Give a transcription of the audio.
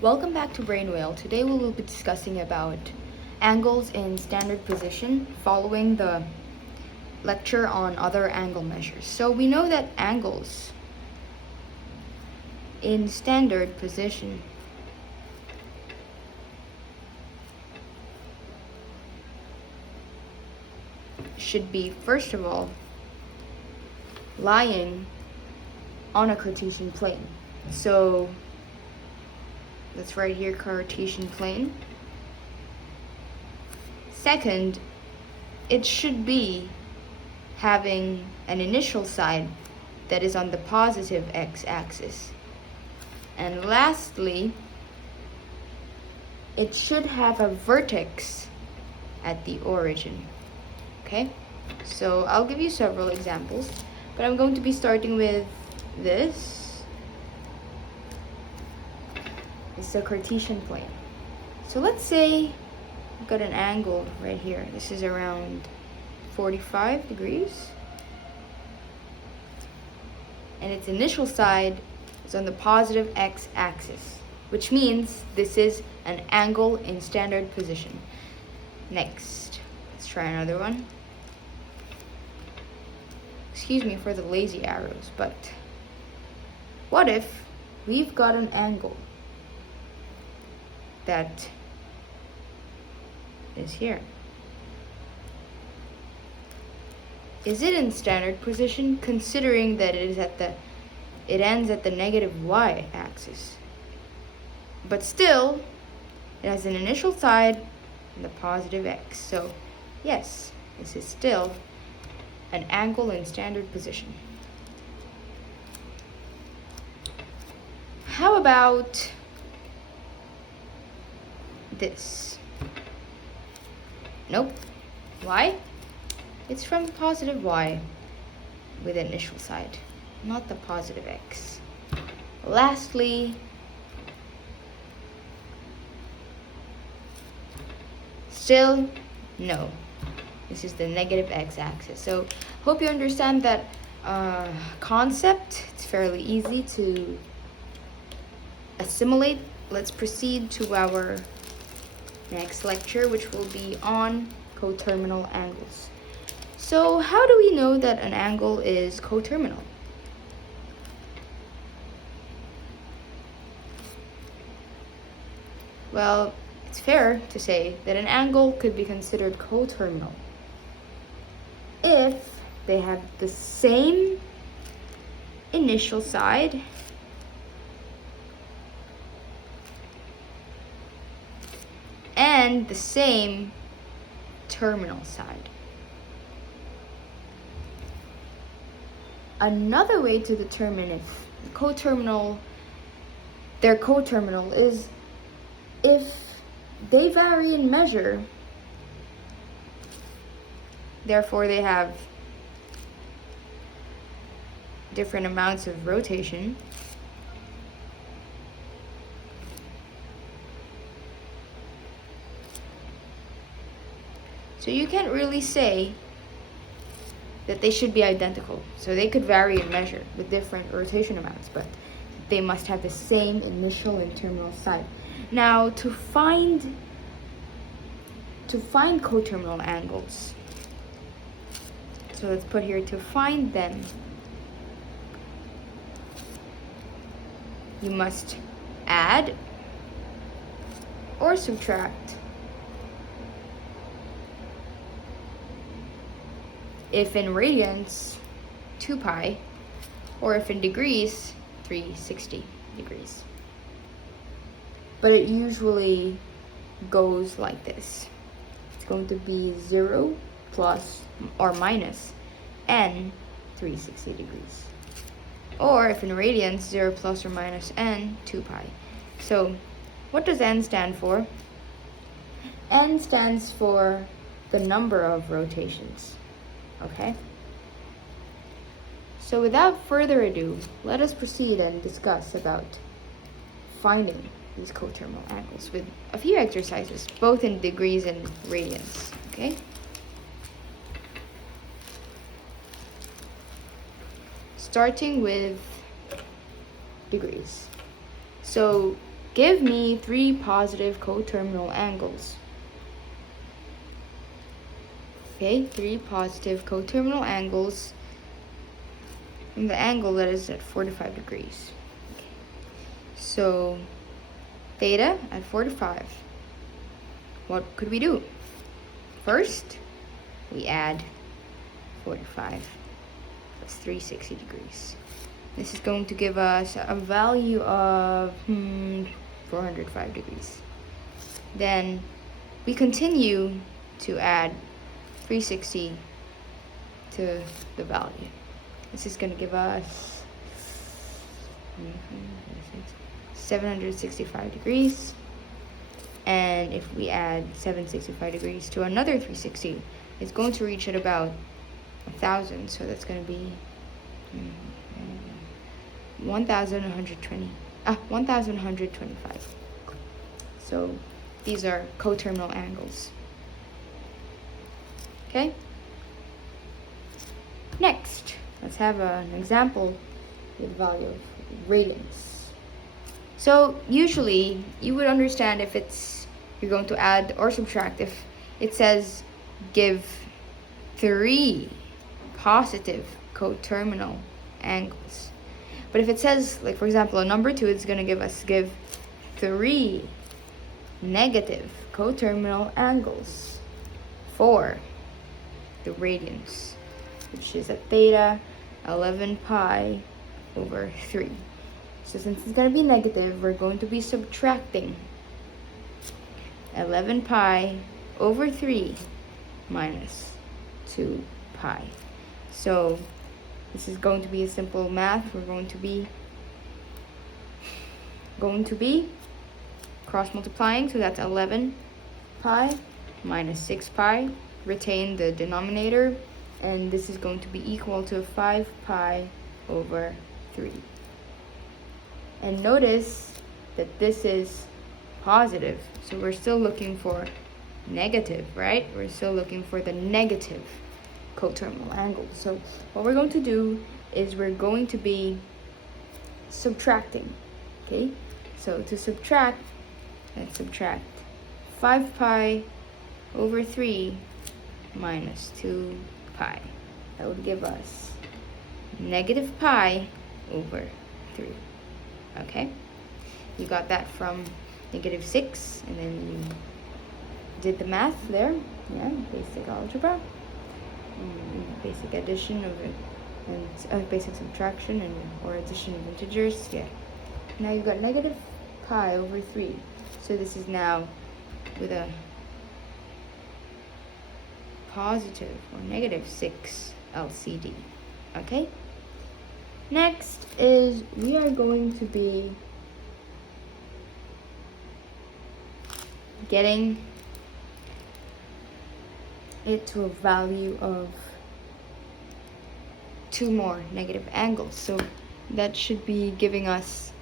Welcome back to Brain Whale. Today we will be discussing about angles in standard position following the lecture on other angle measures. So we know that angles in standard position should be, first of all, lying on a Cartesian plane. So that's right here, Cartesian plane. Second, it should be having an initial side that is on the positive x-axis. And lastly, it should have a vertex at the origin. Okay? So I'll give you several examples, but I'm going to be starting with this. It's a Cartesian plane. So let's say I've got an angle right here. This is around 45 degrees. And its initial side is on the positive x-axis, which means this is an angle in standard position. Next, let's try another one. Excuse me for the lazy arrows, but what if we've got an angle that is here? Is it in standard position, considering that it ends at the negative y-axis? But still, it has an initial side and the positive x. So yes, this is still an angle in standard position. How about this? Nope. Why? It's from positive y with an initial side, not the positive x. Lastly, still no. This is the negative x-axis. So hope you understand that concept. It's fairly easy to assimilate. Let's proceed to our next lecture, which will be on coterminal angles. So how do we know that an angle is coterminal? Well, it's fair to say that an angle could be considered coterminal if they have the same initial side and the same terminal side. Another way to determine if their coterminal is if they vary in measure, therefore they have different amounts of rotation. So you can't really say that they should be identical. So they could vary in measure with different rotation amounts, but they must have the same initial and terminal side. Now, to find coterminal angles, so let's put here, to find them, you must add or subtract, if in radians, 2 pi, or if in degrees, 360 degrees. But it usually goes like this. It's going to be 0 plus or minus n 360 degrees. Or if in radians, 0 plus or minus n 2 pi. So what does n stand for? N stands for the number of rotations. Okay? So without further ado, let us proceed and discuss about finding these coterminal angles with a few exercises, both in degrees and radians. Okay? Starting with degrees. So give me 3 positive coterminal angles. Okay, 3 positive coterminal angles from the angle that is at 45 degrees. Okay. So theta at 45. What could we do? First, we add 45 plus 360 degrees. This is going to give us a value of 405 degrees. Then we continue to add 360 to the value. This is going to give us 765 degrees. And if we add 765 degrees to another 360, it's going to reach at about 1,000. So that's going to be 1,125. So these are coterminal angles. Okay? Next, let's have an example with the value of radians. So usually you would understand if you're going to add or subtract if it says give 3 positive coterminal angles. But if it says, like for example, a number 2, it's going to give 3 negative coterminal angles for the radians, which is at theta 11 pi over 3. So since it's going to be negative, we're going to be subtracting 11 pi over 3 minus 2 pi. So this is going to be a simple math. We're going to be cross multiplying. So that's 11 pi minus 6 pi. Retain the denominator. And this is going to be equal to 5 pi over 3. And notice that this is positive. So we're still looking for negative, right? We're still looking for the negative coterminal angle. So what we're going to do is we're going to be subtracting. Okay? So to subtract, let's subtract 5 pi over 3 minus 2 pi. That would give us negative pi over 3. Okay? You got that from negative 6, and then you did the math there. Yeah, basic algebra, basic addition of it, and basic subtraction or addition of integers. Yeah. Now you've got negative pi over 3. So this is now with a positive or negative 6 LCD. Okay? Next is we are going to be getting it to a value of 2 more negative angles. So that should be giving us